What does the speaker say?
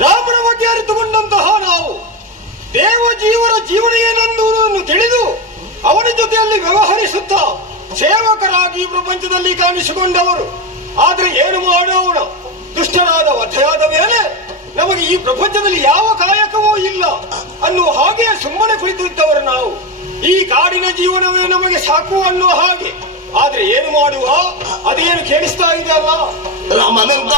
ರಾಮನ ಬಗ್ಗೆ ಅರಿತುಕೊಂಡಂತಹ ನಾವು ದೇವ ಜೀವನ ಜೀವನ ಏನೆಂಬುದನ್ನು ತಿಳಿದು ಅವನ ಜೊತೆಯಲ್ಲಿ ವ್ಯವಹರಿಸುತ್ತಾ ಸೇವಕರಾಗಿ ಪ್ರಪಂಚದಲ್ಲಿ ಕಾಣಿಸಿಕೊಂಡವರು. ಆದ್ರೆ ಏನು ಮಾಡೋಣ, ದುಷ್ಟರಾದ ವಧೆಯಾದ ಮೇಲೆ ನಮಗೆ ಈ ಪ್ರಪಂಚದಲ್ಲಿ ಯಾವ ಕಾಯಕವೂ ಇಲ್ಲ ಅನ್ನುವ ಹಾಗೆ ಸುಮ್ಮನೆ ಕುಳಿತಿದ್ದವರು ನಾವು. ಈ ಕಾಡಿನ ಜೀವನವೇ ನಮಗೆ ಸಾಕು ಅನ್ನುವ ಹಾಗೆ. ಆದ್ರೆ ಏನು ಮಾಡುವ, ಅದೇನು ಕೇಳಿಸ್ತಾ ಇದೆ ಅಲ್ಲ, ರಾಮನಂತ